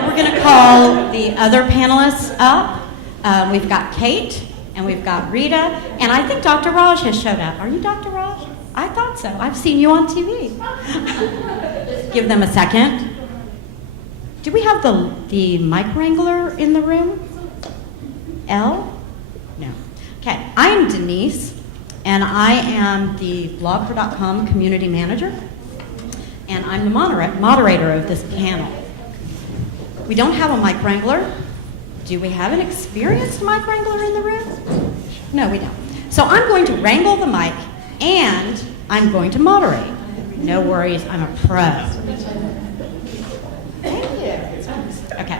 Now we're going to call the other panelists up. We've got Kate, and we've got Rita, and I think Dr. Raj has showed up. Are you Dr. Raj? I thought so. I've seen you on TV. Give them a second. Do we have the mic wrangler in the room? Elle? No. Okay, I'm Denise, and I am the BlogHer.com Community Manager, and I'm the moderator of this panel. We don't have a mic wrangler. Do we have an experienced mic wrangler in the room? No, we don't. So I'm going to wrangle the mic, and I'm going to moderate. No worries, I'm a pro. Thank you. Okay.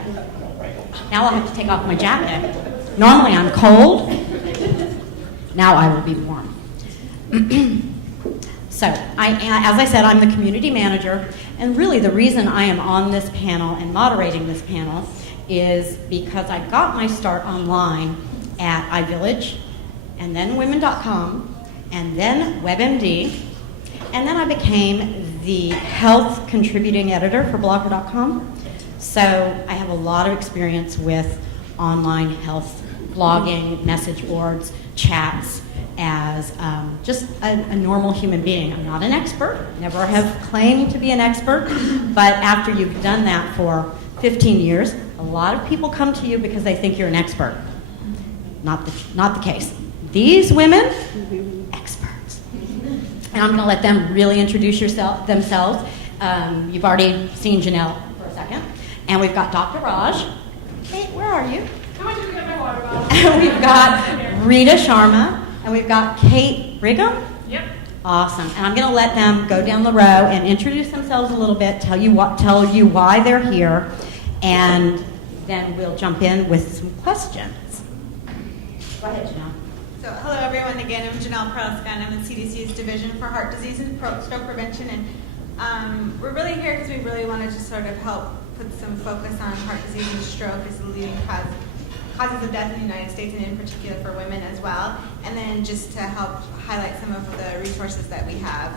Now I'll have to take off my jacket. Normally I'm cold. Now I will be warm. So, as I said, I'm the community manager, and really the reason I am on this panel and moderating this panel is because I got my start online at iVillage, and then women.com, and then WebMD, and then I became the health contributing editor for BlogHer.com. So I have a lot of experience with online health blogging, message boards, chats, as just a normal human being. I'm not an expert, never have claimed to be an expert, but after you've done that for 15 years, a lot of people come to you because they think you're an expert. Not the case. These women, experts. And I'm going to let them really introduce themselves. You've already seen Janelle for a second. And we've got Dr. Raj. Kate, where are you? How much did we get my water bottle? And we've got Rita Sharma. And we've got Kate Brigham. Yep. Awesome. And I'm going to let them go down the row and introduce themselves a little bit, tell you why they're here, and then we'll jump in with some questions. Go ahead, Janelle. So, hello everyone again. I'm Janelle Peralez Gunn. I'm the CDC's Division for Heart Disease and Stroke Prevention, and we're really here because we really want to just sort of help put some focus on heart disease and stroke as the leading causes of death in the United States, and in particular for women as well, and then just to help highlight some of the resources that we have.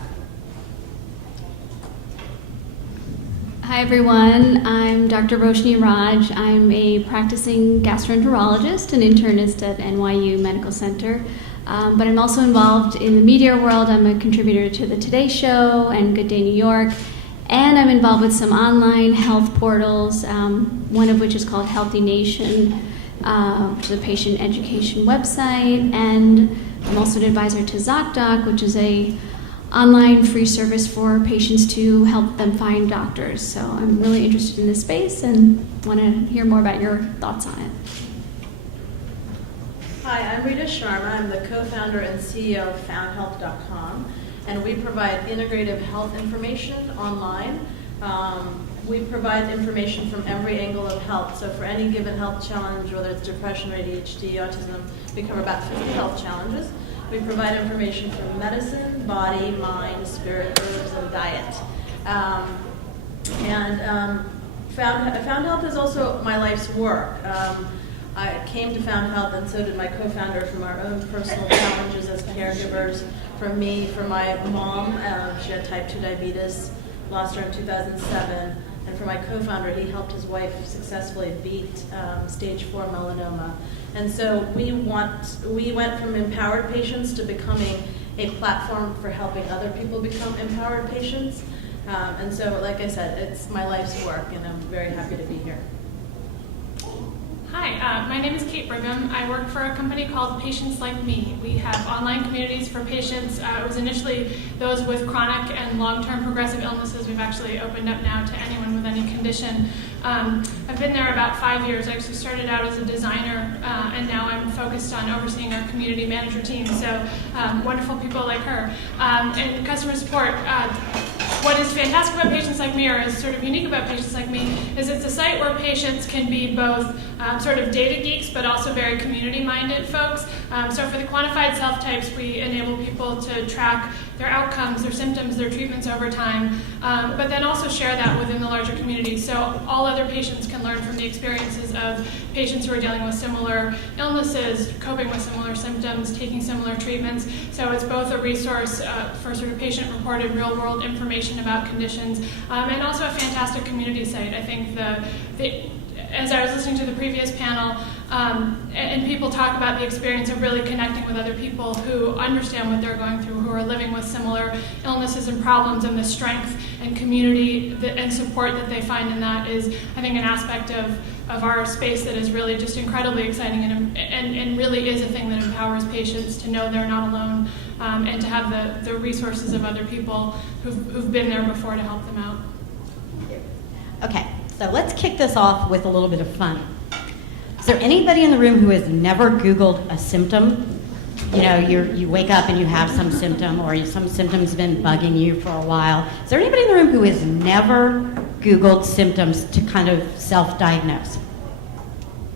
Hi everyone, I'm Dr. Roshini Raj. I'm a practicing gastroenterologist and internist at NYU Medical Center, but I'm also involved in the media world. I'm a contributor to the Today Show and Good Day New York, and I'm involved with some online health portals, one of which is called Healthy Nation, which is a patient education website, and I'm also an advisor to ZocDoc, which is a online free service for patients to help them find doctors. So I'm really interested in this space and want to hear more about your thoughts on it. Hi, I'm Rita Sharma. I'm the co-founder and CEO of FoundHealth.com, and we provide integrative health information online. We provide information from every angle of health. So for any given health challenge, whether it's depression, ADHD, autism, we cover about 50 health challenges. We provide information from medicine, body, mind, spirit, herbs, and diet. Found Health is also my life's work. I came to Found Health, and so did my co-founder, from our own personal challenges as caregivers. For me, for my mom, she had type 2 diabetes, lost her in 2007. And for my co-founder, he helped his wife successfully beat stage 4 melanoma. And so we went from empowered patients to becoming a platform for helping other people become empowered patients. And so, like I said, it's my life's work, and I'm very happy to be here. Hi, my name is Kate Brigham. I work for a company called Patients Like Me. We have online communities for patients. It was initially those with chronic and long-term progressive illnesses. We've actually opened up now to anyone with any condition. I've been there about 5 years. I actually started out as a designer, and now I'm focused on overseeing our community manager team. So wonderful people like her. And customer support. What is fantastic about Patients Like Me, or is sort of unique about Patients Like Me, is it's a site where patients can be both sort of data geeks, but also very community-minded folks. So for the quantified self-types, we enable people to track their their outcomes, their symptoms, their treatments over time, but then also share that within the larger community so all other patients can learn from the experiences of patients who are dealing with similar illnesses, coping with similar symptoms, taking similar treatments. So it's both a resource for sort of patient-reported real-world information about conditions, and also a fantastic community site. I think as I was listening to the previous panel, and people talk about the experience of really connecting with other people who understand what they're going through, who are living with similar illnesses and problems, and the strength and community and support that they find in that is, I think, an aspect of our space that is really just incredibly exciting and really is a thing that empowers patients to know they're not alone, and to have the resources of other people who've been there before to help them out. Okay, so let's kick this off with a little bit of fun. Is there anybody in the room who has never Googled a symptom? You know, you wake up and you have some symptom, or some symptom's been bugging you for a while. Is there anybody in the room who has never Googled symptoms to kind of self-diagnose?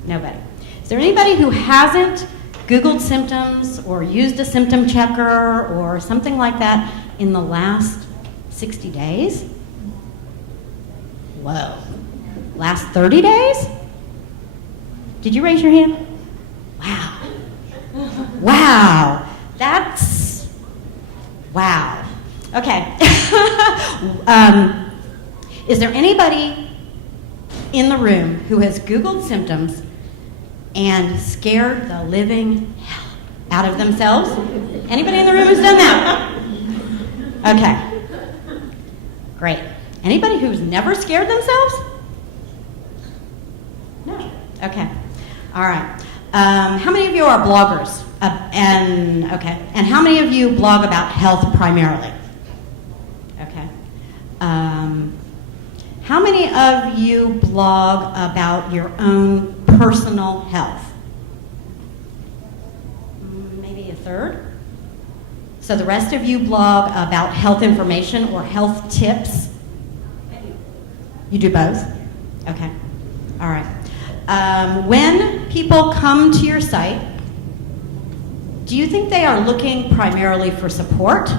Nobody. Is there anybody who hasn't Googled symptoms or used a symptom checker or something like that in the last 60 days? Whoa. Last 30 days? Did you raise your hand? Wow. Wow. That's, wow. Okay. Is there anybody in the room who has Googled symptoms and scared the living hell out of themselves? Anybody in the room who's done that? Okay. Great. Anybody who's never scared themselves? No. Okay. All right. How many of you are bloggers? And how many of you blog about health primarily? Okay. How many of you blog about your own personal health? Maybe a third. So the rest of you blog about health information or health tips? You do both? Okay. All right. When people come to your site, do you think they are looking primarily for support?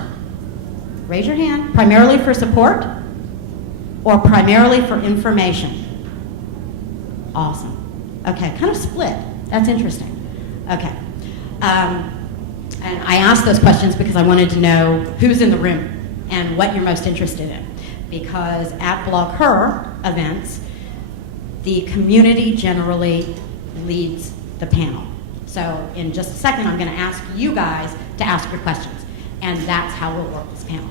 Raise your hand. Primarily for support or primarily for information? Awesome. Okay, kind of split. That's interesting. Okay. And I asked those questions because I wanted to know who's in the room and what you're most interested in. Because at BlogHer events, the community generally leads the panel. So in just a second, I'm going to ask you guys to ask your questions. And that's how we'll work this panel.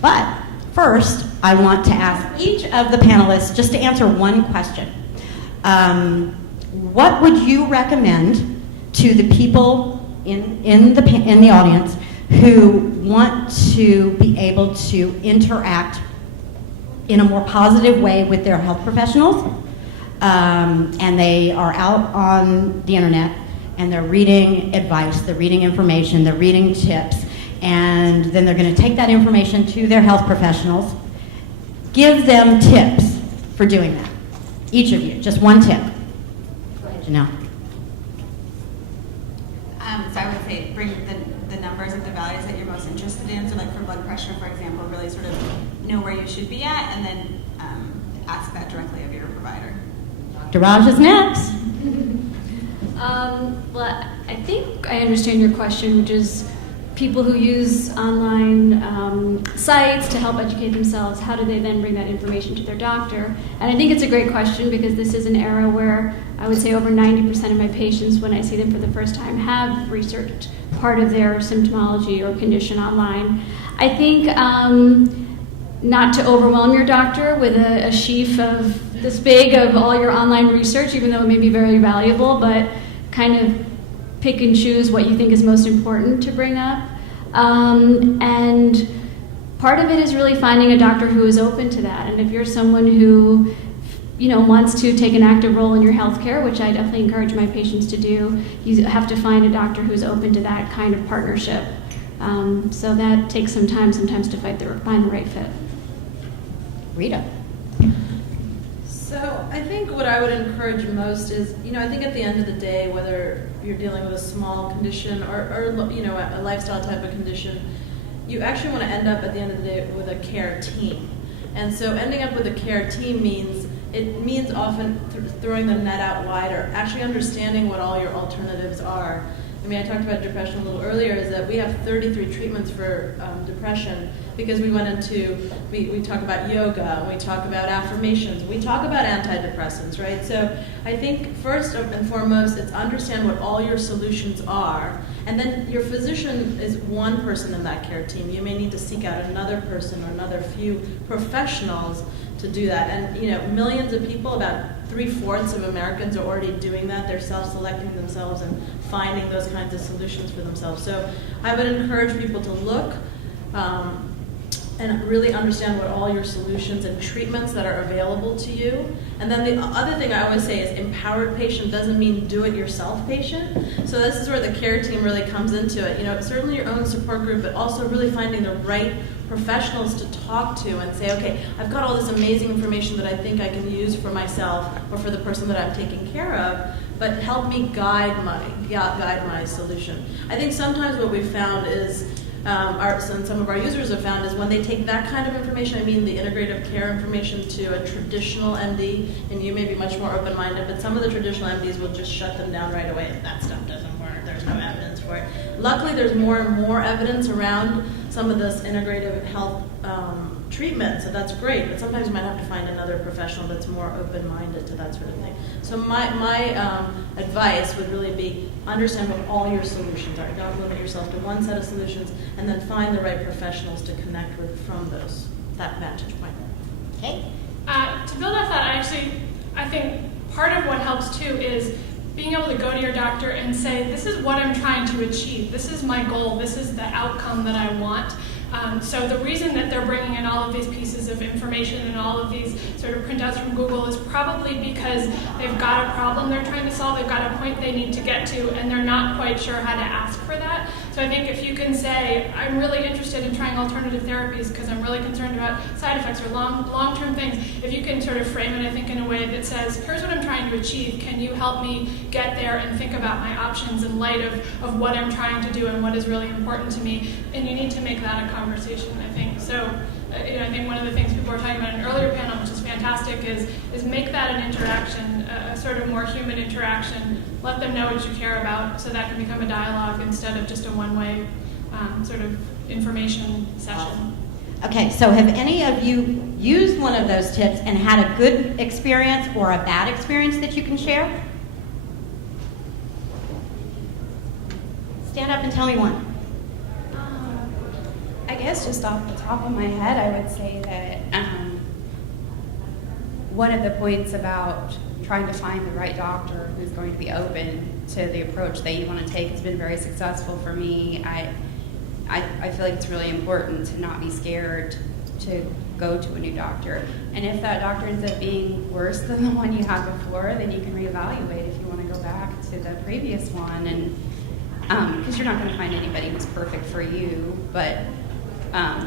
But first, I want to ask each of the panelists just to answer one question. What would you recommend to the people in the audience who want to be able to interact in a more positive way with their health professionals, and they are out on the internet and they're reading advice, they're reading information, they're reading tips, and then they're going to take that information to their health professionals? Give them tips for doing that. Each of you, just one tip. Go ahead, Janelle. So I would say bring the numbers of the values that you're most interested in. So like for blood pressure, for example, really sort of know where you should be at, and then ask that directly of your provider. Dr. Raj is next. Well, I think I understand your question, which is people who use online sites to help educate themselves, how do they then bring that information to their doctor? And I think it's a great question because this is an era where I would say over 90% of my patients, when I see them for the first time, have researched part of their symptomology or condition online. I think not to overwhelm your doctor with a sheaf of this big of all your online research, even though it may be very valuable, but kind of pick and choose what you think is most important to bring up. And part of it is really finding a doctor who is open to that. And if you're someone who wants to take an active role in your healthcare, which I definitely encourage my patients to do, you have to find a doctor who's open to that kind of partnership. So that takes some time sometimes to find the right fit. Rita. So I think what I would encourage most is, I think at the end of the day, whether you're dealing with a small condition or a lifestyle type of condition, you actually want to end up at the end of the day with a care team. And so ending up with a care team means often throwing the net out wider, actually understanding what all your alternatives are. I mean, I talked about depression a little earlier, is that we have 33 treatments for depression because we talk about yoga, we talk about affirmations, we talk about antidepressants, right? So I think first and foremost, it's understand what all your solutions are, and then your physician is one person in that care team. You may need to seek out another person or another few professionals to do that. And millions of people, about 3/4 of Americans are already doing that. They're self-selecting themselves and finding those kinds of solutions for themselves. So I would encourage people to look and really understand what all your solutions and treatments that are available to you. And then the other thing I always say is empowered patient doesn't mean do-it-yourself patient. So this is where the care team really comes into it. Certainly your own support group, but also really finding the right professionals to talk to and say, okay, I've got all this amazing information that I think I can use for myself or for the person that I'm taking care of, but help me guide my solution. I think sometimes what we've found is, some of our users have found, is when they take that kind of information, I mean the integrative care information, to a traditional MD, and you may be much more open-minded, but some of the traditional MDs will just shut them down right away. That stuff doesn't work. There's no evidence for it. Luckily, there's more and more evidence around some of this integrative health treatment, so that's great, but sometimes you might have to find another professional that's more open-minded to that sort of thing. So my advice would really be understand what all your solutions are. Don't limit yourself to one set of solutions, and then find the right professionals to connect with from that vantage point. Okay. To build off that, I think part of what helps too is being able to go to your doctor and say, this is what I'm trying to achieve. This is my goal. This is the outcome that I want. So the reason that they're bringing in all of these pieces of information and all of these sort of printouts from Google is probably because they've got a problem they're trying to solve, they've got a point they need to get to, and they're not quite sure how to ask for that. So I think if you can say, I'm really interested in trying alternative therapies because I'm really concerned about side effects or long-term things, if you can sort of frame it, I think, in a way that says, here's what I'm trying to achieve, can you help me get there and think about my options in light of what I'm trying to do and what is really important to me, and you need to make that a conversation, I think. So I think one of the things people were talking about in an earlier panel, which is fantastic, is make that an interaction, a sort of more human interaction. Let them know what you care about, so that can become a dialogue instead of just a one-way sort of information session. Okay, so have any of you used one of those tips and had a good experience or a bad experience that you can share? Stand up and tell me one. I guess just off the top of my head, I would say that one of the points about trying to find the right doctor who's going to be open to the approach that you want to take has been very successful for me. I feel like it's really important to not be scared to go to a new doctor. And if that doctor ends up being worse than the one you had before, then you can reevaluate if you want to go back to the previous one. And because you're not going to find anybody who's perfect for you, but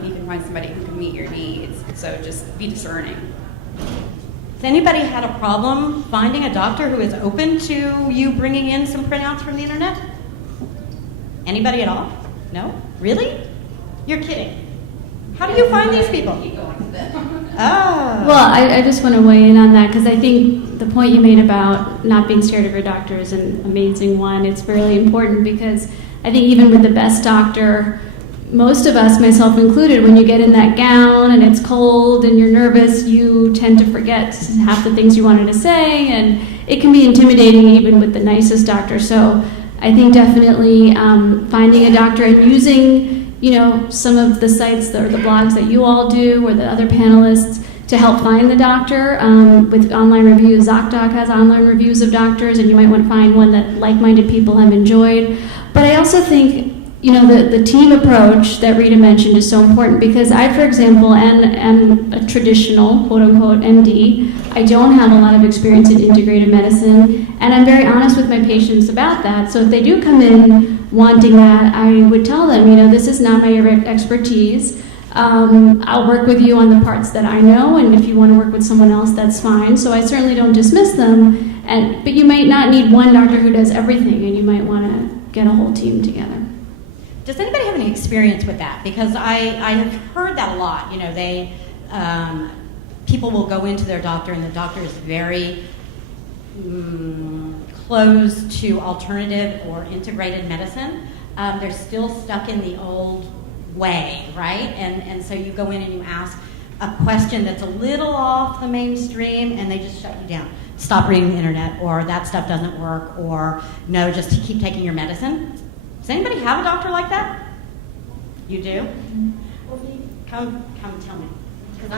you can find somebody who can meet your needs. So just be discerning. Has anybody had a problem finding a doctor who is open to you bringing in some printouts from the internet? Anybody at all? No? Really? You're kidding. How do you find these people? Oh. Well, I just want to weigh in on that because I think the point you made about not being scared of your doctor is an amazing one. It's really important because I think even with the best doctor, most of us, myself included, when you get in that gown and it's cold and you're nervous, you tend to forget half the things you wanted to say, and it can be intimidating even with the nicest doctor. So I think definitely finding a doctor and using, some of the sites or the blogs that you all do or the other panelists to help find the doctor with online reviews. ZocDoc has online reviews of doctors, and you might want to find one that like-minded people have enjoyed. But I also think the team approach that Rita mentioned is so important because I, for example, am a traditional, quote-unquote, MD. I don't have a lot of experience in integrative medicine, and I'm very honest with my patients about that. So if they do come in wanting that, I would tell them, this is not my expertise. I'll work with you on the parts that I know, and if you want to work with someone else, that's fine. So I certainly don't dismiss them, but you might not need one doctor who does everything, and you might want to get a whole team together. Does anybody have any experience with that? Because I have heard that a lot. You know, they people will go into their doctor, and the doctor is very closed to alternative or integrated medicine. They're still stuck in the old way, right? And so you go in and you ask a question that's a little off the mainstream, and they just shut you down. Stop reading the internet, or that stuff doesn't work, or no, just keep taking your medicine. Does anybody have a doctor like that? You do? Come tell me. Because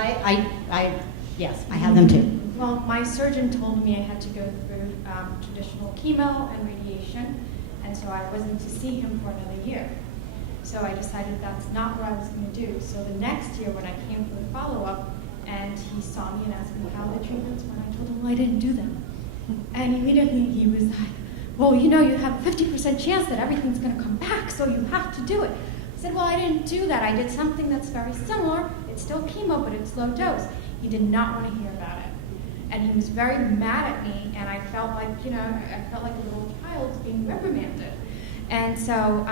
yes, I have them too. Well, my surgeon told me I had to go through traditional chemo and radiation, and so I wasn't to see him for another year. So I decided that's not what I was going to do. So the next year when I came for the follow-up, and he saw me and asked me how the treatments went, I told him, well, I didn't do them. And immediately he was like, well, you know, you have a 50% chance that everything's going to come back, so you have to do it. I said, well, I didn't do that. I did something that's very similar. It's still chemo, but it's low dose. He did not want to hear about it. And he was very mad at me, and I felt like, you know, I felt like a little child being reprimanded. And so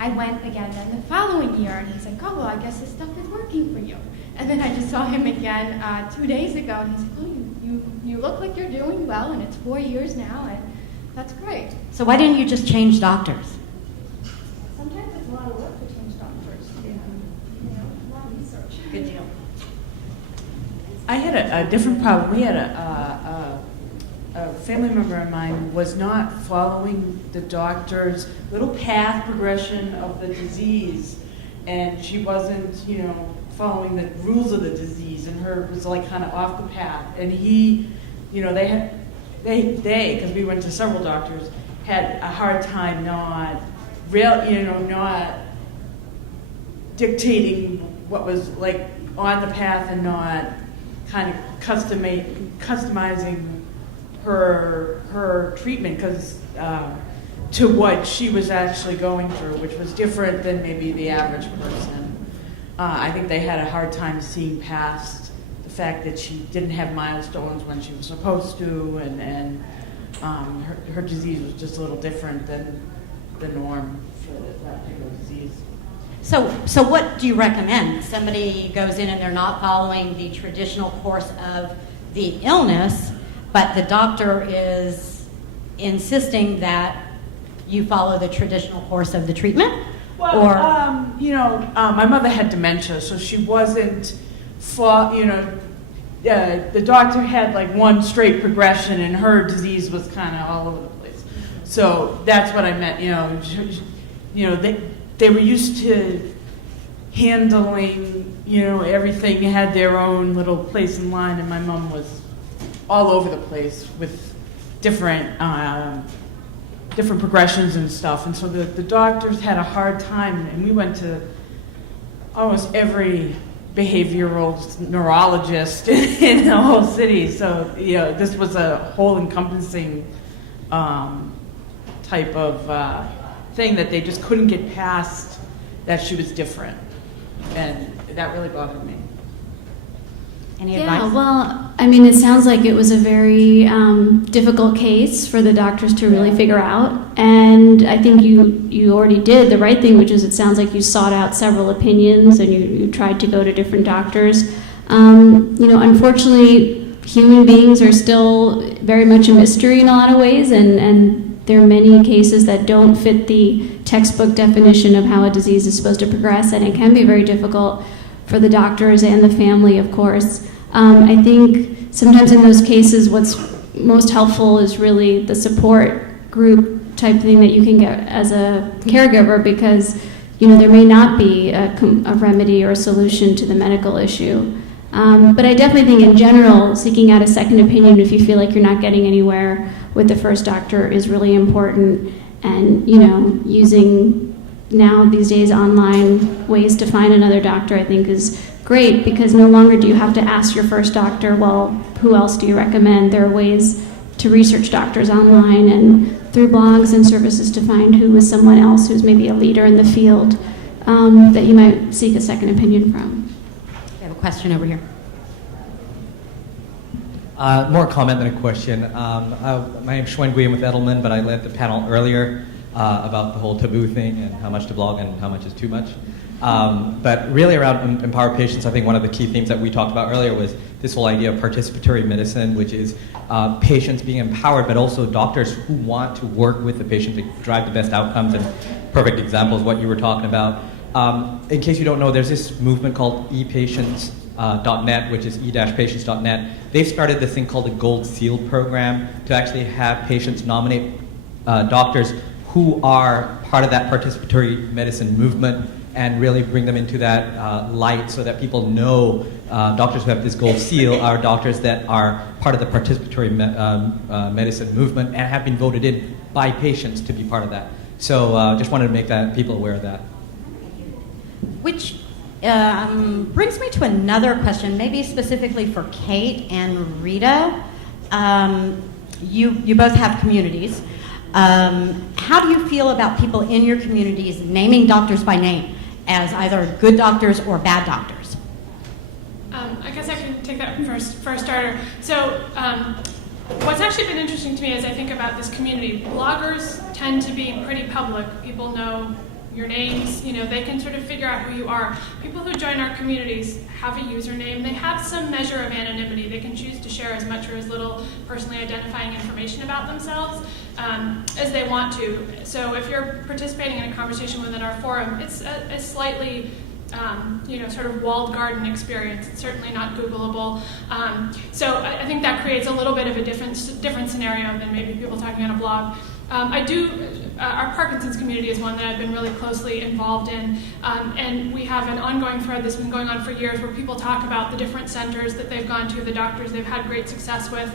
I went again then the following year, and he's like, oh, well, I guess this stuff is working for you. And then I just saw him again 2 days ago, and he's like, oh, you look like you're doing well, and it's 4 years now, and that's great. So why didn't you just change doctors? Sometimes it's a lot of work to change doctors. You know, a lot of research. Good deal. I had a different problem. We had a family member of mine was not following the doctor's little path progression of the disease, and she wasn't, you know, following the rules of the disease, and her was like kind of off the path. And he, you know, they because we went to several doctors, had a hard time not dictating what was like on the path and not kind of customizing her treatment because to what she was actually going through, which was different than maybe the average person. I think they had a hard time seeing past the fact that she didn't have milestones when she was supposed to, and her disease was just a little different than the norm for that particular disease. So what do you recommend? Somebody goes in and they're not following the traditional course of the illness, but the doctor is insisting that you follow the traditional course of the treatment? Well, or my mother had dementia, so she wasn't, the doctor had like one straight progression, and her disease was kind of all over the place. So that's what I meant. They were used to handling, everything had their own little place in line, and my mom was all over the place with different progressions and stuff. And so the doctors had a hard time, and we went to almost every behavioral neurologist in the whole city. So, this was a whole encompassing type of thing that they just couldn't get past that she was different. And that really bothered me. any advice? Yeah, well, I mean, it sounds like it was a very difficult case for the doctors to really figure out. And I think you already did the right thing, which is it sounds like you sought out several opinions and you tried to go to different doctors. Unfortunately, human beings are still very much a mystery in a lot of ways, and there are many cases that don't fit the textbook definition of how a disease is supposed to progress, and it can be very difficult for the doctors and the family, of course. I think sometimes in those cases what's most helpful is really the support group type thing that you can get as a caregiver, because there may not be a remedy or a solution to the medical issue. But I definitely think in general, seeking out a second opinion if you feel like you're not getting anywhere with the first doctor is really important. And, using now these days online ways to find another doctor, I think is great, because no longer do you have to ask your first doctor, well, who else do you recommend? There are ways to research doctors online and through blogs and services to find who is someone else who's maybe a leader in the field that you might seek a second opinion from. We have a question over here. More a comment than a question. My name is Schwen Guillen with Edelman, but I led the panel earlier. about the whole taboo thing and how much to blog and how much is too much. But really around Empower Patients, I think one of the key themes that we talked about earlier was this whole idea of participatory medicine, which is patients being empowered, but also doctors who want to work with the patient to drive the best outcomes. And perfect example is what you were talking about. In case you don't know, there's this movement called epatients.net, which is e-patients.net. They've started this thing called the Gold Seal program to actually have patients nominate doctors who are part of that participatory medicine movement and really bring them into that light so that people know doctors who have this gold seal are doctors that are part of the participatory medicine movement and have been voted in by patients to be part of that. So just wanted to make that people aware of that. Which brings me to another question, maybe specifically for Kate and Rita. You both have communities. How do you feel about people in your communities naming doctors by name as either good doctors or bad doctors? I guess I can take that for a starter. So what's actually been interesting to me as I think about this community, bloggers tend to be pretty public. People know your names, they can sort of figure out who you are. People who join our communities have a username. They have some measure of anonymity. They can choose to share as much or as little personally identifying information about themselves as they want to. So if you're participating in a conversation within our forum, it's a slightly sort of walled garden experience. It's certainly not Googleable. So I think that creates a little bit of a different scenario than maybe people talking on a blog. Our Parkinson's community is one that I've been really closely involved in, and we have an ongoing thread that's been going on for years where people talk about the different centers that they've gone to, the doctors they've had great success with.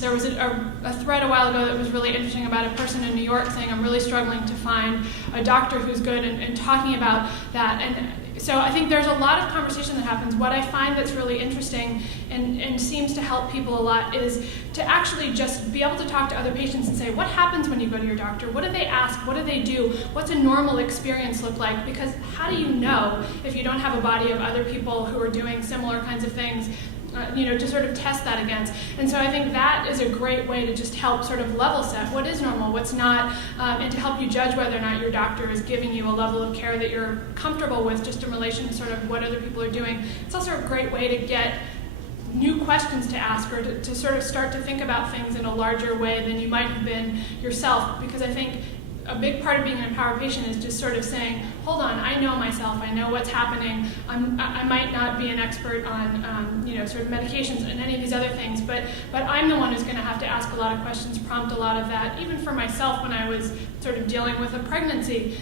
There was a thread a while ago that was really interesting about a person in New York saying, I'm really struggling to find a doctor who's good, and talking about that. And so I think there's a lot of conversation that happens. What I find that's really interesting and seems to help people a lot is to actually just be able to talk to other patients and say, what happens when you go to your doctor? What do they ask? What do they do? What's a normal experience look like? Because how do you know if you don't have a body of other people who are doing similar kinds of things, to sort of test that against? And so I think that is a great way to just help sort of level set what is normal, what's not, and to help you judge whether or not your doctor is giving you a level of care that you're comfortable with just in relation to sort of what other people are doing. It's also a great way to get new questions to ask or to sort of start to think about things in a larger way than you might have been yourself, because I think a big part of being an empowered patient is just sort of saying, hold on, I know myself, I know what's happening. I might not be an expert on sort of medications and any of these other things, but I'm the one who's going to have to ask a lot of questions, prompt a lot of that. Even for myself, when I was sort of dealing with a pregnancy,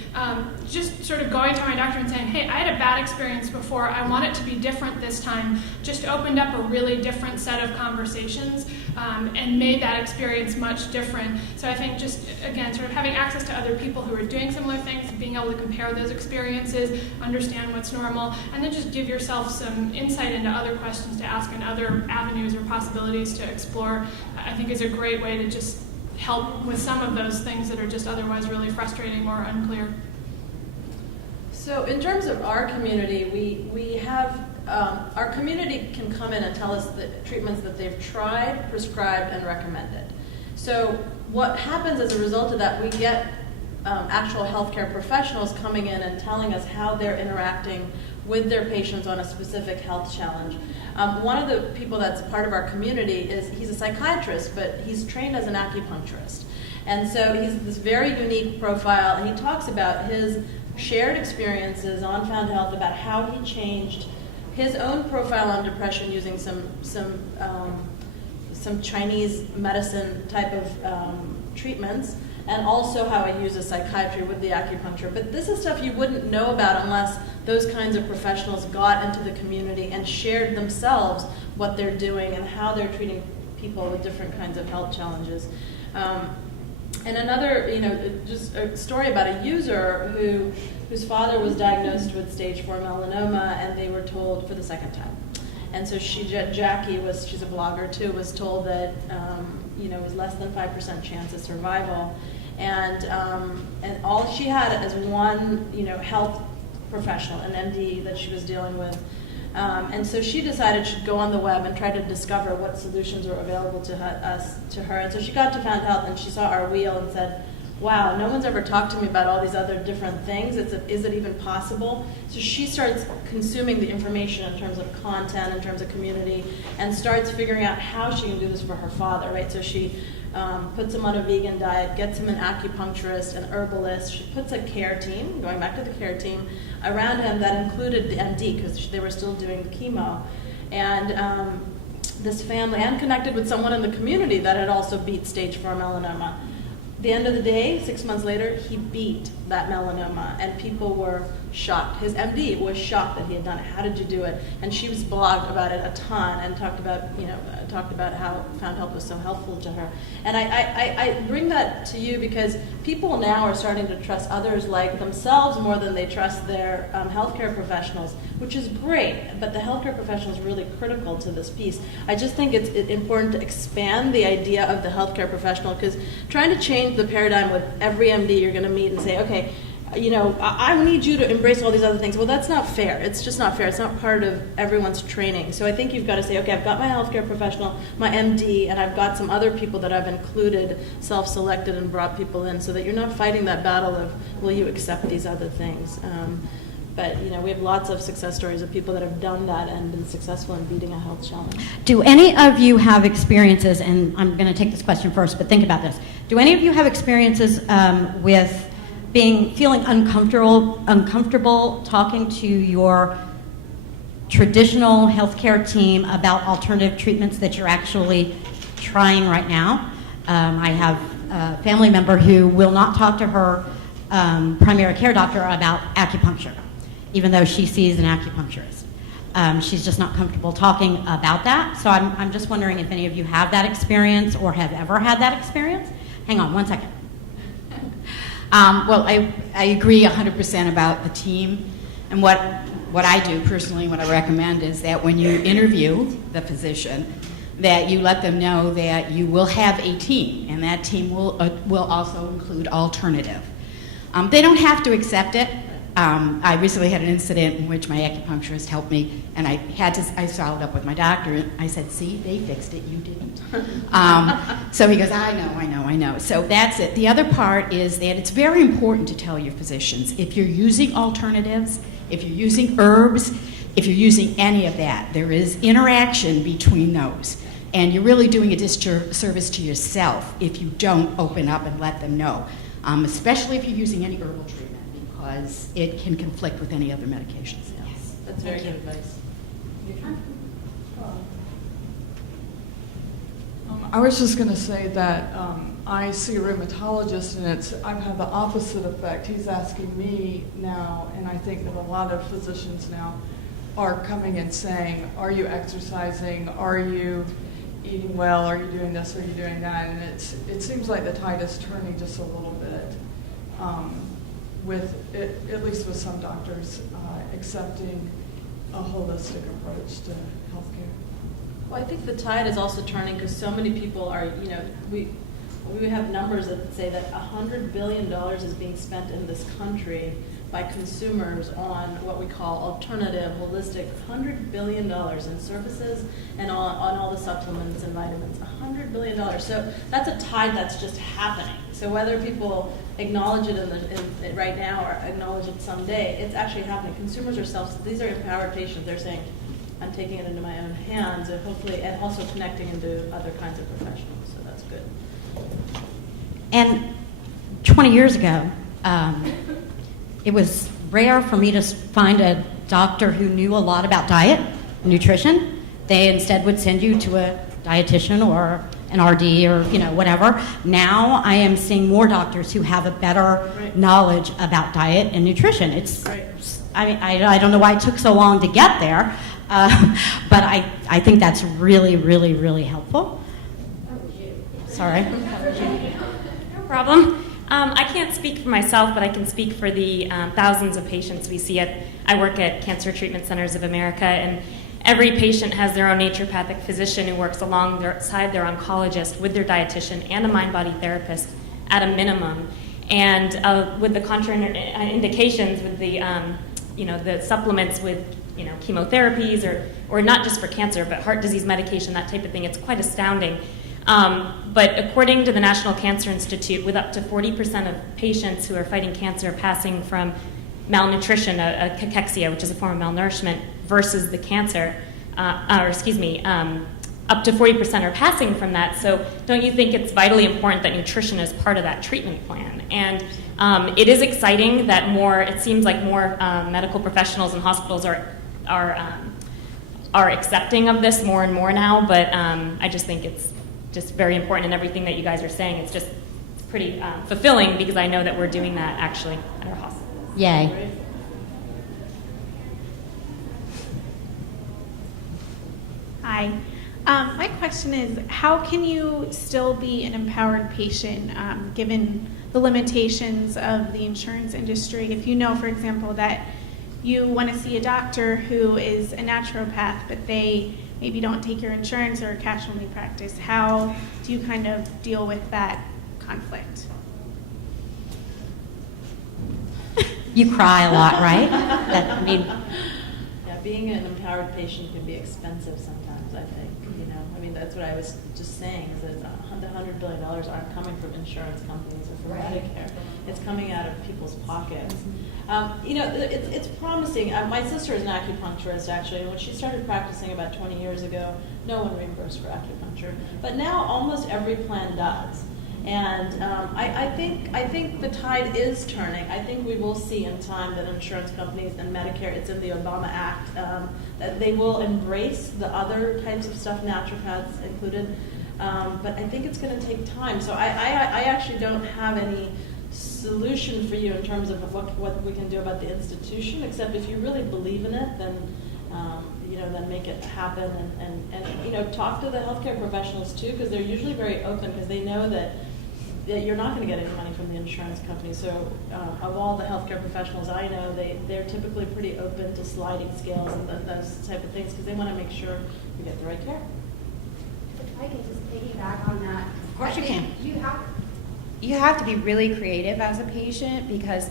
just sort of going to my doctor and saying, hey, I had a bad experience before, I want it to be different this time, just opened up a really different set of conversations and made that experience much different. So I think just, again, sort of having access to other people who are doing similar things, being able to compare those experiences, understand what's normal, and then just give yourself some insight into other questions to ask and other avenues or possibilities to explore, I think is a great way to just help with some of those things that are just otherwise really frustrating or unclear. So in terms of our community, we have, our community can come in and tell us the treatments that they've tried, prescribed, and recommended. So what happens as a result of that, we get actual healthcare professionals coming in and telling us how they're interacting with their patients on a specific health challenge. One of the people that's a part of our community he's a psychiatrist, but he's trained as an acupuncturist. And so he's this very unique profile, and he talks about his shared experiences on Found Health about how he changed his own profile on depression using some Chinese medicine type of treatments, and also how he uses psychiatry with the acupuncture. But this is stuff you wouldn't know about unless those kinds of professionals got into the community and shared themselves what they're doing and how they're treating people with different kinds of health challenges. And another, just a story about a user whose father was diagnosed with stage 4 melanoma, and they were told for the second time. And so Jackie she's a blogger too, was told that it was less than 5% chance of survival, and all she had as one health professional, an MD that she was dealing with. And so she decided she'd go on the web and try to discover what solutions were available to her. And so she got to Found Health, and she saw our wheel and said, wow, no one's ever talked to me about all these other different things. Is it even possible? So she starts consuming the information in terms of content, in terms of community, and starts figuring out how she can do this for her father, right? So she puts him on a vegan diet, gets him an acupuncturist, an herbalist. She puts a care team, going back to the care team, around him that included the MD, because they were still doing chemo. And this family, and connected with someone in the community that had also beat stage 4 melanoma. The end of the day, 6 months later, he beat that melanoma, and people were shocked. His MD was shocked that he had done it. How did you do it? And she was blogged about it a ton and talked about how Found Help was so helpful to her. And I bring that to you because people now are starting to trust others like themselves more than they trust their healthcare professionals, which is great. But the healthcare professional is really critical to this piece. I just think it's important to expand the idea of the healthcare professional, because trying to change the paradigm with every MD you're going to meet and say, okay, I need you to embrace all these other things. Well, that's not fair. It's just not fair. It's not part of everyone's training. So I think you've got to say, okay, I've got my healthcare professional, my MD, and I've got some other people that I've included, self-selected, and brought people in, so that you're not fighting that battle of, will you accept these other things? But we have lots of success stories of people that have done that and been successful in beating a health challenge. Do any of you have experiences, and I'm going to take this question first, but think about this. Do any of you have experiences with feeling uncomfortable talking to your traditional healthcare team about alternative treatments that you're actually trying right now? I have a family member who will not talk to her primary care doctor about acupuncture, even though she sees an acupuncturist. She's just not comfortable talking about that. So I'm just wondering if any of you have that experience or have ever had that experience. Hang on one second. Well, I agree 100% about the team. And what I do personally, what I recommend is that when you interview the physician, that you let them know that you will have a team, and that team will also include alternative. They don't have to accept it. I recently had an incident in which my acupuncturist helped me, and I followed up with my doctor, and I said, see, they fixed it, you didn't. So he goes, I know. So that's it. The other part is that it's very important to tell your physicians, if you're using alternatives, if you're using herbs, if you're using any of that, there is interaction between those. And you're really doing a disservice to yourself if you don't open up and let them know, especially if you're using any herbal treatment, because it can conflict with any other medications. Yes, that's very good advice. I was just going to say that I see a rheumatologist, and I've had the opposite effect. He's asking me now, and I think that a lot of physicians now are coming and saying, are you exercising? Are you eating well? Are you doing this? Are you doing that? And it seems like the tide is turning just a little bit, with it, at least with some doctors accepting a holistic approach to healthcare. Well, I think the tide is also turning because so many people are, we have numbers that say that $100 billion is being spent in this country by consumers on what we call alternative, holistic, $100 billion in services and on all the supplements and vitamins, $100 billion. So that's a tide that's just happening. So whether people acknowledge it right now or acknowledge it someday, it's actually happening. Consumers are these are empowered patients. They're saying, I'm taking it into my own hands, and hopefully, and also connecting into other kinds of professionals. So that's good. And 20 years ago, it was rare for me to find a doctor who knew a lot about diet, nutrition. They instead would send you to a dietitian or an RD or whatever. Now I am seeing more doctors who have a better knowledge about diet and nutrition. I don't know why it took so long to get there, but I think that's really, really, really helpful. Sorry. No problem. I can't speak for myself, but I can speak for the thousands of patients we see I work at Cancer Treatment Centers of America, and every patient has their own naturopathic physician who works alongside their oncologist with their dietitian and a mind-body therapist at a minimum. And with the contraindications, with the supplements with chemotherapies or not just for cancer, but heart disease medication, that type of thing, it's quite astounding. But according to the National Cancer Institute, with up to 40% of patients who are fighting cancer passing from malnutrition, a cachexia, which is a form of malnourishment, versus the cancer, up to 40% are passing from that. So don't you think it's vitally important that nutrition is part of that treatment plan? And it is exciting that it seems like more medical professionals and hospitals are accepting of this more and more now, but I just think it's just very important, and everything that you guys are saying, it's pretty fulfilling, because I know that we're doing that actually at our hospital. Yay. Hi. My question is, how can you still be an empowered patient given the limitations of the insurance industry? If you know, for example, that you want to see a doctor who is a naturopath, but they maybe don't take your insurance or a cash-only practice, how do you kind of deal with that conflict? You cry a lot, right? Yeah, being an empowered patient can be expensive sometimes, I think. That's what I was just saying, is that the $100 billion aren't coming from insurance companies or from Medicare. It's coming out of people's pockets. It's promising. My sister is an acupuncturist, actually, and when she started practicing about 20 years ago, no one reimbursed for acupuncture. But now almost every plan does. And I think the tide is turning. I think we will see in time that insurance companies and Medicare, it's in the Obama Act, that they will embrace the other types of stuff, naturopaths included. But I think it's going to take time. So I actually don't have any solution for you in terms of what we can do about the institution, except if you really believe in it, then then make it happen, and talk to the healthcare professionals too, because they're usually very open, because they know that you're not going to get any money from the insurance company. So of all the healthcare professionals I know, they're typically pretty open to sliding scales and those type of things, because they want to make sure you get the right care. If I could just piggyback on that. Of course you can. You have to be really creative as a patient, because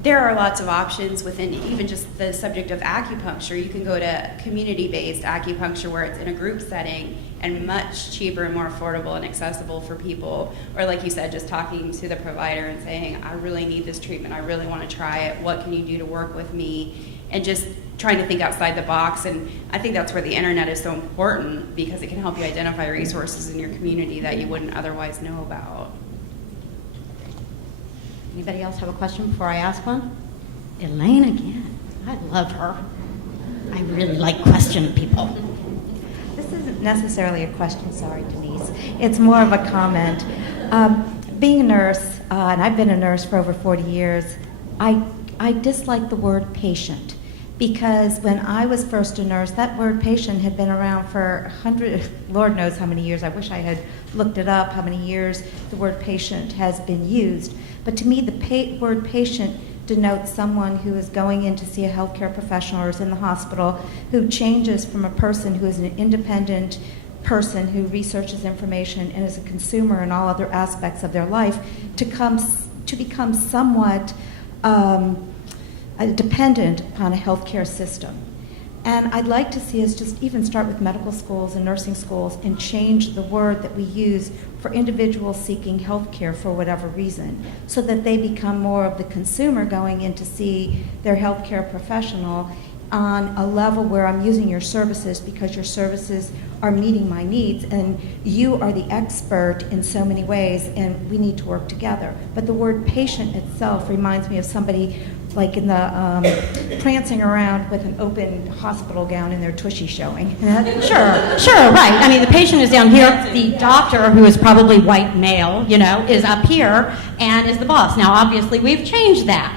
there are lots of options within even just the subject of acupuncture. You can go to community-based acupuncture where it's in a group setting and much cheaper and more affordable and accessible for people. Or like you said, just talking to the provider and saying, I really need this treatment, I really want to try it, what can you do to work with me? And just trying to think outside the box. And I think that's where the internet is so important, because it can help you identify resources in your community that you wouldn't otherwise know about. Anybody else have a question before I ask one? Elaine again. I love her. I really like questioning people. This isn't necessarily a question, sorry, Denise. It's more of a comment. Being a nurse, and I've been a nurse for over 40 years, I dislike the word patient, because when I was first a nurse, that word patient had been around for 100, Lord knows how many years. I wish I had looked it up, how many years the word patient has been used. But to me, the word patient denotes someone who is going in to see a healthcare professional or is in the hospital, who changes from a person who is an independent person who researches information and is a consumer in all other aspects of their life, to become somewhat dependent upon a healthcare system. And I'd like to see us just even start with medical schools and nursing schools and change the word that we use for individuals seeking health care for whatever reason, so that they become more of the consumer going in to see their healthcare professional on a level where I'm using your services because your services are meeting my needs, and you are the expert in so many ways, and we need to work together. But the word patient itself reminds me of somebody like in the prancing around with an open hospital gown and their tushy showing. Sure, right. I mean, the patient is down here. The doctor, who is probably white male, is up here and is the boss. Now, obviously, we've changed that.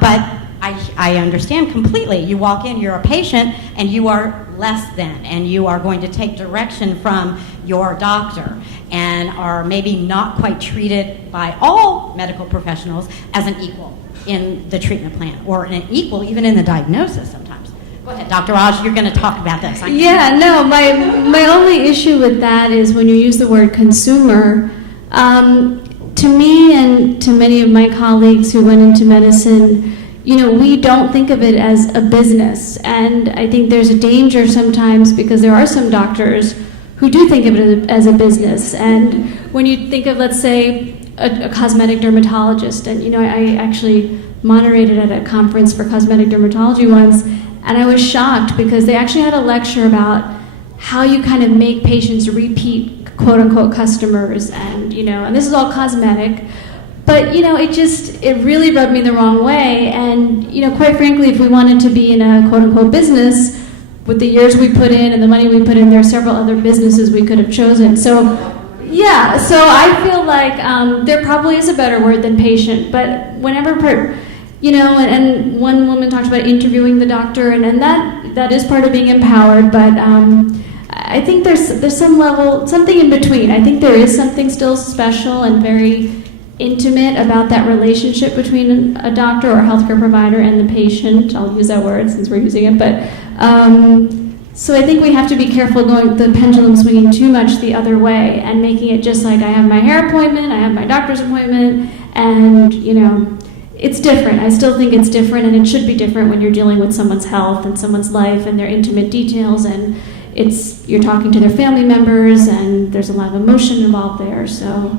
But I understand completely. You walk in, you're a patient, and you are less than, and you are going to take direction from your doctor, and are maybe not quite treated by all medical professionals as an equal in the treatment plan, or an equal even in the diagnosis sometimes. Go ahead, Dr. Raj, you're going to talk about this. My only issue with that is when you use the word consumer, to me and to many of my colleagues who went into medicine, we don't think of it as a business. And I think there's a danger sometimes, because there are some doctors who do think of it as a business. And when you think of, let's say, a cosmetic dermatologist, and I actually moderated at a conference for cosmetic dermatology once, and I was shocked because they actually had a lecture about how you kind of make patients repeat quote-unquote customers, and and this is all cosmetic, but it really rubbed me the wrong way. And quite frankly, if we wanted to be in a quote-unquote business, with the years we put in and the money we put in, there are several other businesses we could have chosen. So I feel like there probably is a better word than patient, but whenever and one woman talked about interviewing the doctor, and that is part of being empowered, but I think there's some level, something in between. I think there is something still special and very intimate about that relationship between a doctor or a healthcare provider and the patient. I'll use that word since we're using it, but so I think we have to be careful going the pendulum swinging too much the other way and making it just like I have my hair appointment, I have my doctor's appointment, and it's different. I still think it's different, and it should be different when you're dealing with someone's health and someone's life and their intimate details, and you're talking to their family members, and there's a lot of emotion involved there. So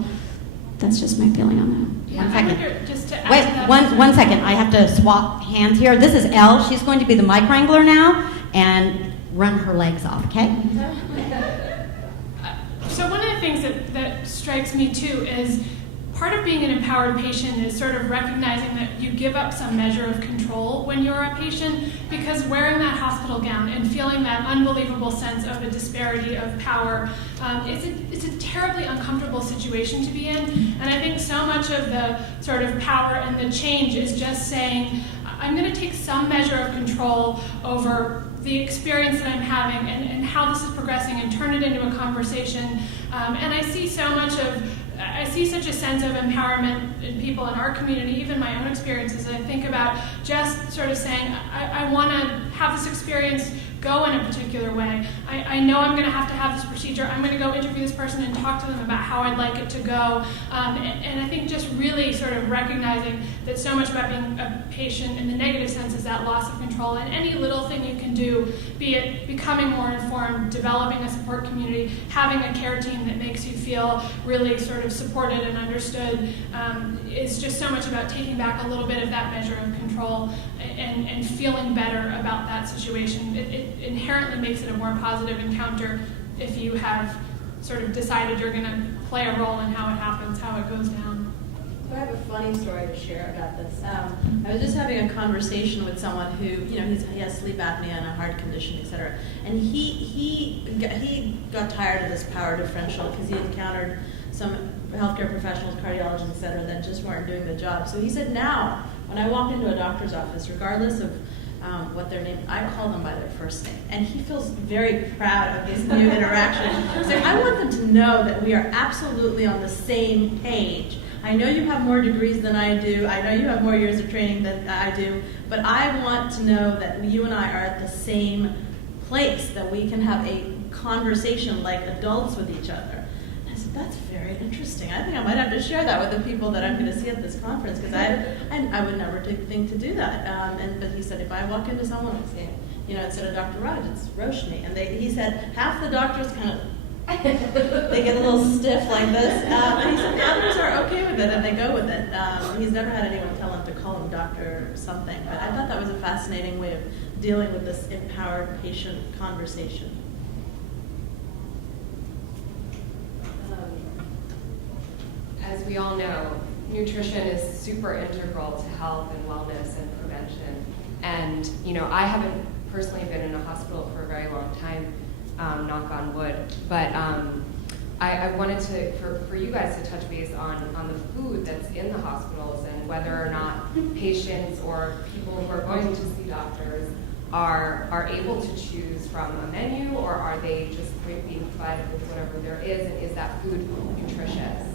that's just my feeling on that. One second. Just to add Wait, to that, one second. I have to swap hands here. This is Elle. She's going to be the mic wrangler now and run her legs off, okay? So one of the things that strikes me too is part of being an empowered patient is sort of recognizing that you give up some measure of control when you're a patient, because wearing that hospital gown and feeling that unbelievable sense of a disparity of power, it's a terribly uncomfortable situation to be in. And I think so much of the sort of power and the change is just saying, I'm going to take some measure of control over the experience that I'm having and how this is progressing, and turn it into a conversation. And I see such a sense of empowerment in people in our community, even my own experiences. I think about just sort of saying, I want to have this experience go in a particular way. I know I'm going to have this procedure. I'm going to go interview this person and talk to them about how I'd like it to go. And I think just really sort of recognizing that so much about being a patient in the negative sense is that loss of control. And any little thing you can do, be it becoming more informed, developing a support community, having a care team that makes you feel really sort of supported and understood, is just so much about taking back a little bit of that measure of control and feeling better about that situation. It inherently makes it a more positive encounter if you have sort of decided you're going to play a role in how it happens, how it goes down. So I have a funny story to share about this. I was just having a conversation with someone who, he has sleep apnea and a heart condition, etc. And he got tired of this power differential because he encountered some healthcare professionals, cardiologists, etc., that just weren't doing the job. So he said, now, when I walk into a doctor's office, regardless of what their name, I call them by their first name. And he feels very proud of this new interaction. So I want them to know that we are absolutely on the same page. I know you have more degrees than I do. I know you have more years of training than I do. But I want to know that you and I are at the same place, that we can have a conversation like adults with each other. And I said, that's very interesting. I think I might have to share that with the people that I'm going to see at this conference, because I would never think to do that. But he said, if I walk into someone and say, instead of Dr. Raj, it's Roshini. And he said, half the doctors kind of, they get a little stiff like this. And he said, others are okay with it and they go with it. He's never had anyone tell him to call him doctor or something. But I thought that was a fascinating way of dealing with this empowered patient conversation. As we all know, nutrition is super integral to health and wellness and prevention. And, I haven't personally been in a hospital for a very long time, knock on wood, but I wanted for you guys to touch base on the food that's in the hospitals and whether or not patients or people who are going to see doctors are able to choose from a menu, or are they just being provided with whatever there is, and is that food nutritious?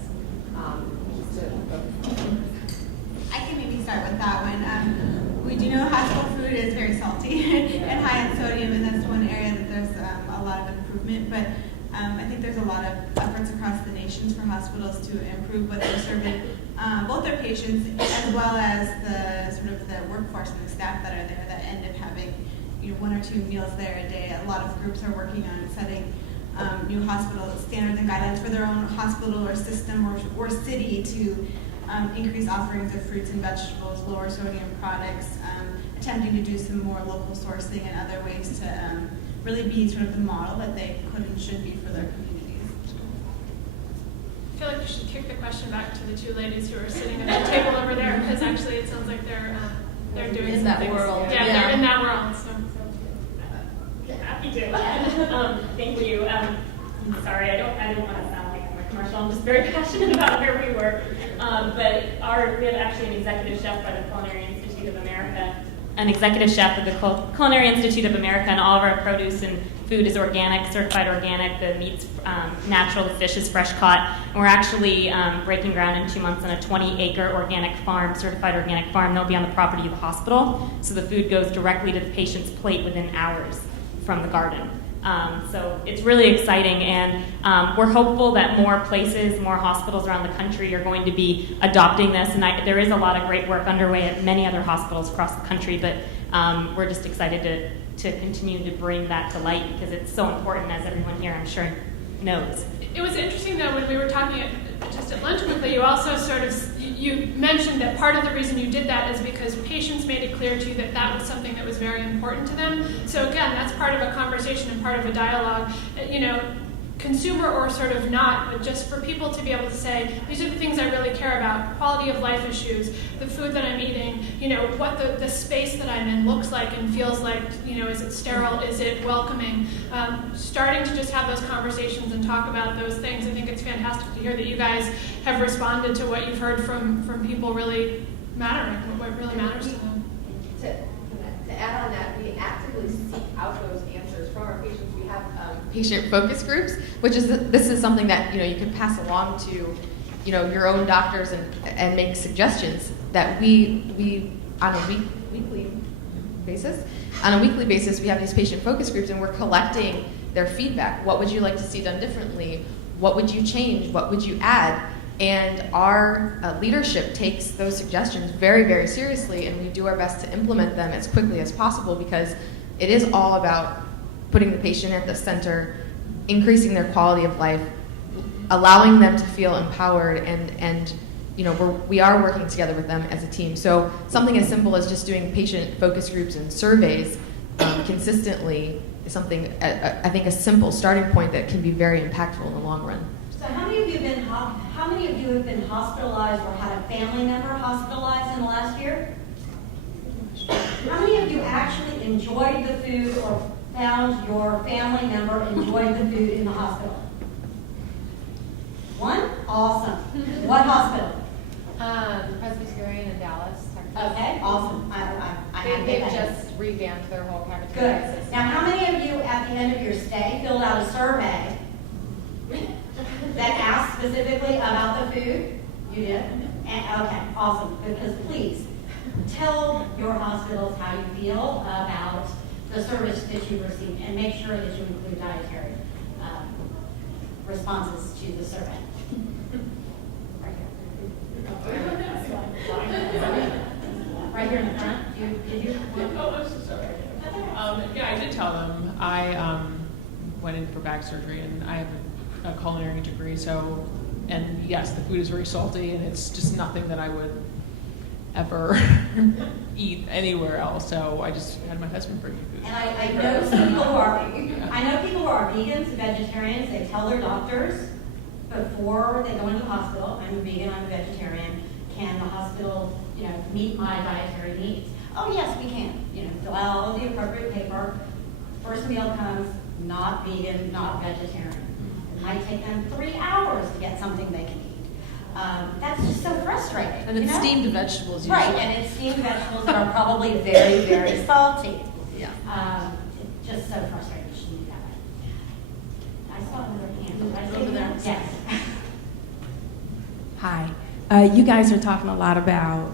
I can maybe start with that one. We do know hospital food is very salty and high in sodium, and that's one area that there's a lot of improvement. But I think there's a lot of efforts across the nations for hospitals to improve what they're serving both their patients as well as the sort of the workforce and the staff that are there that end up having 1 or 2 meals there a day. A lot of groups are working on setting new hospital standards and guidelines for their own hospital or system or city to increase offerings of fruits and vegetables, lower sodium products, attempting to do some more local sourcing and other ways to really be sort of the model that they could and should be for their communities. I feel like you should kick the question back to the two ladies who are sitting at the table over there, because actually it sounds like they're doing In some that things. world. Yeah, Yeah. they're in that world. So. Happy to. Thank you. Sorry, I don't want to sound like I'm a commercial. I'm just very passionate about where we work. But we have actually an executive chef by the Culinary Institute of America, an executive chef at the Culinary Institute of America, and all of our produce and food is organic, certified organic. The meat's natural, the fish is fresh caught. And we're actually breaking ground in 2 months on a 20-acre organic farm, certified organic farm. They'll be on the property of the hospital, so the food goes directly to the patient's plate within hours from the garden. So it's really exciting, and we're hopeful that more places, more hospitals around the country are going to be adopting this, and there is a lot of great work underway at many other hospitals across the country, but we're just excited to continue to bring that to light because it's so important, as everyone here I'm sure knows. It was interesting though when we were talking just at lunch quickly, you also sort of you mentioned that part of the reason you did that is because patients made it clear to you that that was something that was very important to them. So again, that's part of a conversation and part of a dialogue. Consumer or sort of not, but just for people to be able to say, these are the things I really care about, quality of life issues, the food that I'm eating, what the space that I'm in looks like and feels like, is it sterile, is it welcoming? Starting to just have those conversations and talk about those things. I think it's fantastic to hear that you guys have responded to what you've heard from people really mattering, what really matters to them. To add on that, we actively seek out those answers from our patients. We have patient focus groups, this is something that you can pass along to your own doctors and make suggestions that we on a weekly basis. On a weekly basis, we have these patient focus groups, and we're collecting their feedback. What would you like to see done differently? What would you change? What would you add? And our leadership takes those suggestions very, very seriously, and we do our best to implement them as quickly as possible because it is all about putting the patient at the center, increasing their quality of life, allowing them to feel empowered, and we are working together with them as a team. So something as simple as just doing patient focus groups and surveys consistently is something, I think, a simple starting point that can be very impactful in the long run. So how many of you have been hospitalized or had a family member hospitalized in the last year? How many of you actually enjoyed the food or found your family member enjoyed the food in the hospital? One? Awesome. What hospital? Presbyterian in Dallas, Texas. Okay, awesome. They've just revamped their whole cafeteria Good. system. Now, how many of you at the end of your stay filled out a survey that asked specifically about the food? You did? Okay, awesome. Because please, tell your hospitals how you feel about the service that you receive and make sure that you include dietary responses to the survey. Right here in the front. Did you? Oh, I'm so sorry. Yeah, I did tell them. I went in for back surgery, and I have a culinary degree. And yes, the food is very salty, and it's just nothing that I would ever eat anywhere else. So I just had my husband bring me food. And I know people who are vegans, vegetarians. They tell their doctors before they go into the hospital, I'm a vegan, I'm a vegetarian. Can the hospital, meet my dietary needs? Oh yes, we can. Fill out all of the appropriate paper. First meal comes, not vegan, not vegetarian. It might take them 3 hours to get something they can eat. That's just so frustrating. And it's steamed vegetables usually. Right, and it's steamed vegetables that are probably very, very salty. Yeah. It's just so frustrating. It shouldn't be that way. I saw another hand. Did I say Over there. that? Yes. Hi. You guys are talking a lot about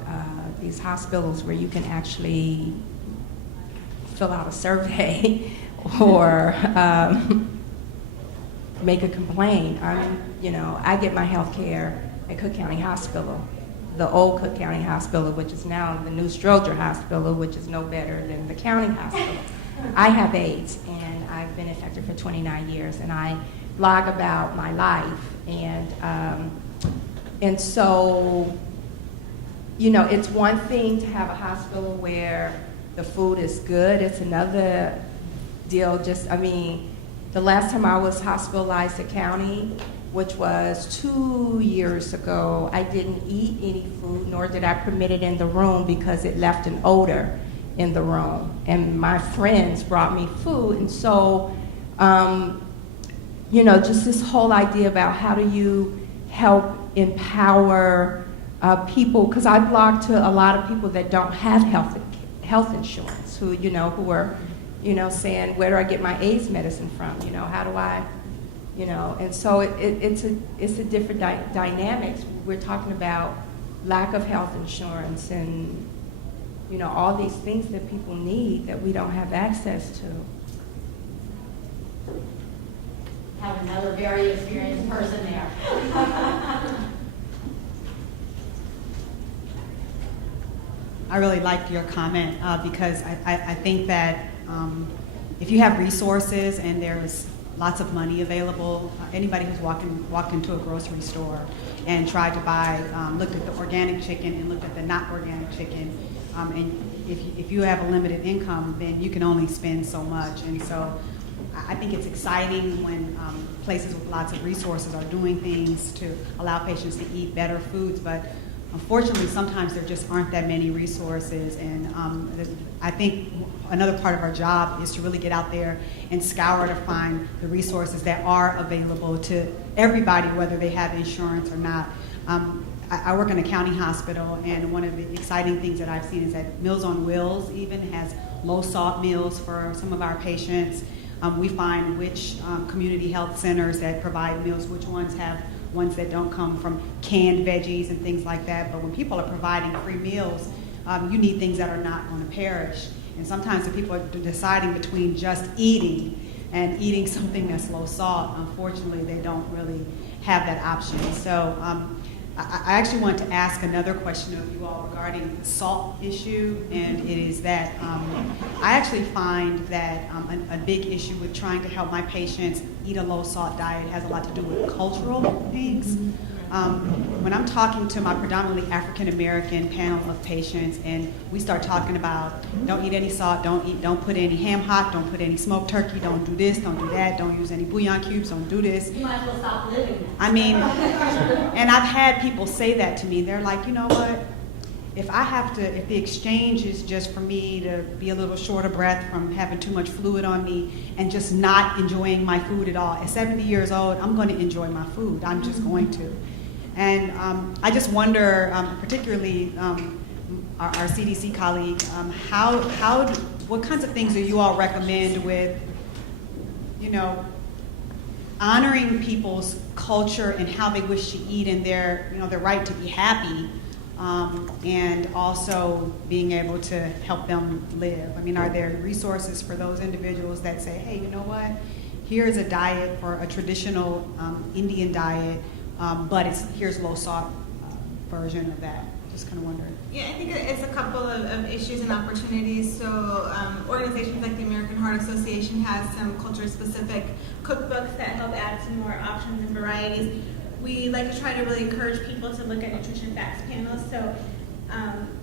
these hospitals where you can actually fill out a survey or make a complaint. I get my health care at Cook County Hospital, the old Cook County Hospital, which is now the new Stroger Hospital, which is no better than the county hospital. I have AIDS, and I've I've been infected for 29 years, and I blog about my life. And so, you know, it's one thing to have a hospital where the food is good. It's another deal. The last time I was hospitalized at county, which was 2 years ago, I didn't eat any food, nor did I permit it in the room because it left an odor in the room. And my friends brought me food. And so, you know, just this whole idea about how do you help empower people, because I blog to a lot of people that don't have health insurance, who are, saying, where do I get my AIDS medicine from? You know, how do I, and so it's a different dynamics. We're talking about lack of health insurance and, all these things that people need that we don't have access to. Have another very experienced person there. I really liked your comment because I think that if you have resources and there's lots of money available, anybody who's walked into a grocery store and tried to buy, looked at the organic chicken and looked at the not organic chicken, and if you have a limited income, then you can only spend so much. And so I think it's exciting when places with lots of resources are doing things to allow patients to eat better foods, but unfortunately, sometimes there just aren't that many resources, and I think another part of our job is to really get out there and scour to find the resources that are available to everybody, whether they have insurance or not. I work in a county hospital, and one of the exciting things that I've seen is that Meals on Wheels even has low-salt meals for some of our patients. We find which community health centers that provide meals, which ones have ones that don't come from canned veggies and things like that. But when people are providing free meals, you need things that are not going to perish. And sometimes if people are deciding between just eating and eating something that's low salt, unfortunately, they don't really have that option. So I actually want to ask another question of you all regarding the salt issue, and it is that I actually find that a big issue with trying to help my patients eat a low salt diet has a lot to do with cultural things. When I'm talking to my predominantly African American panel of patients, and we start talking about don't eat any salt, don't put any ham hock, don't put any smoked turkey, don't do this, don't do that, don't use any bouillon cubes, don't do this. You might as well stop living. I mean, and I've had people say that to me. They're like, you know what? If the exchange is just for me to be a little short of breath from having too much fluid on me and just not enjoying my food at all, at 70 years old, I'm going to enjoy my food. I'm just going to. And I just wonder, particularly our CDC colleague, what kinds of things do you all recommend with, honoring people's culture and how they wish to eat and their right to be happy, and also being able to help them live? I mean, are there resources for those individuals that say, hey, you know what? Here's a diet for a traditional Indian diet, but here's low salt version of that. Just kind of wondering. Yeah, I think it's a couple of issues and opportunities. So organizations like the American Heart Association has some culture-specific cookbooks that help add some more options and varieties. We like to try to really encourage people to look at nutrition facts panels. So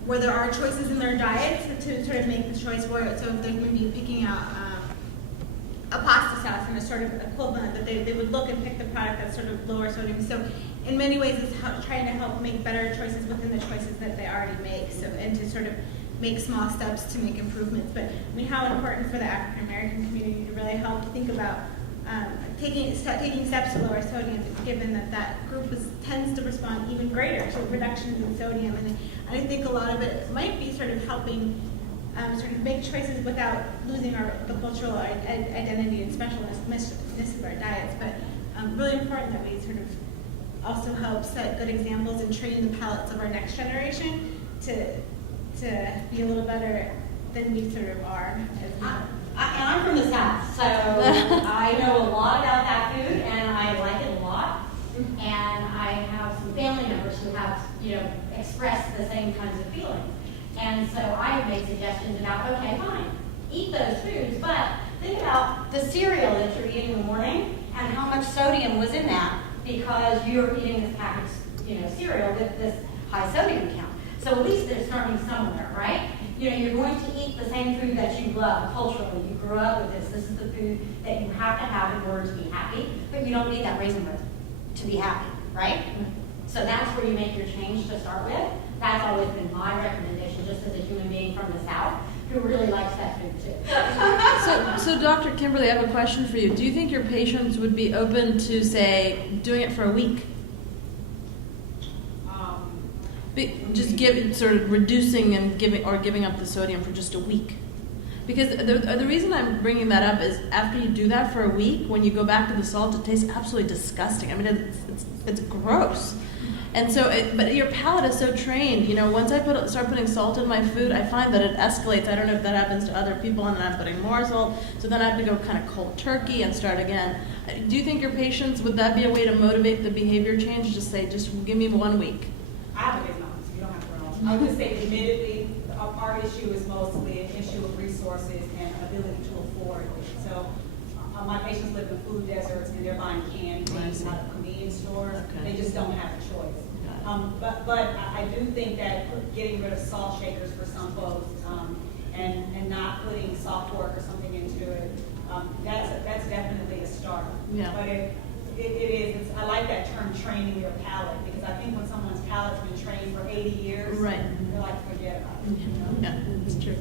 where there are choices in their diets, to sort of make the choice so if they're going to be picking out a pasta sauce and a sort of equivalent, that they would look and pick the product that's sort of lower sodium. So in many ways, it's trying to help make better choices within the choices that they already make. So, and to sort of make small steps to make improvements. But I mean, how important for the African American community to really help think about taking steps to lower sodium, given that group tends to respond even greater to reductions in sodium. And I think a lot of it might be sort of helping sort of make choices without losing the cultural identity and specialness of our diets. But really important that we sort of also help set good examples and train the palates of our next generation to be a little better than we sort of are. I'm from the South, so I know a lot about that food, and I like it a lot. And I have some family members who have, expressed the same kinds of feelings. And so I have made suggestions about, okay, fine, eat those foods, but Think about the cereal that you're eating in the morning and how much sodium was in that because you're eating this packaged, cereal with this high sodium count. So at least they're starting somewhere, right? You're going to eat the same food that you love culturally. You grew up with this. This is the food that you have to have in order to be happy, but you don't need that raisin bread to be happy, right? So that's where you make your change to start with. That's always been my recommendation, just as a human being from the South who really likes that food too. So Dr. Kimberly, I have a question for you. Do you think your patients would be open to, say, doing it for a week? Just sort of reducing and giving up the sodium for just a week. Because the reason I'm bringing that up is after you do that for a week, when you go back to the salt, it tastes absolutely disgusting. I mean, it's gross. And so, but your palate is so trained. Once I start putting salt in my food, I find that it escalates. I don't know if that happens to other people, and then I'm putting more salt. So then I have to go kind of cold turkey and start again. Do you think your patients, would that be a way to motivate the behavior change? Just give me 1 week. I have a big number, so you don't have to run. I would just say, admittedly, our issue is mostly an issue of resources and ability to afford it. So my patients live in food deserts and they're buying canned things out of convenience stores. Okay. They just don't have a choice. But I do think that getting rid of salt shakers for some folks and not putting soft pork or something into it, that's definitely a start. Yeah. But it is. I like that term, training your palate, because I think when someone's palate's been trained for 80 years, right, they're like, forget about it. Yeah, that's true.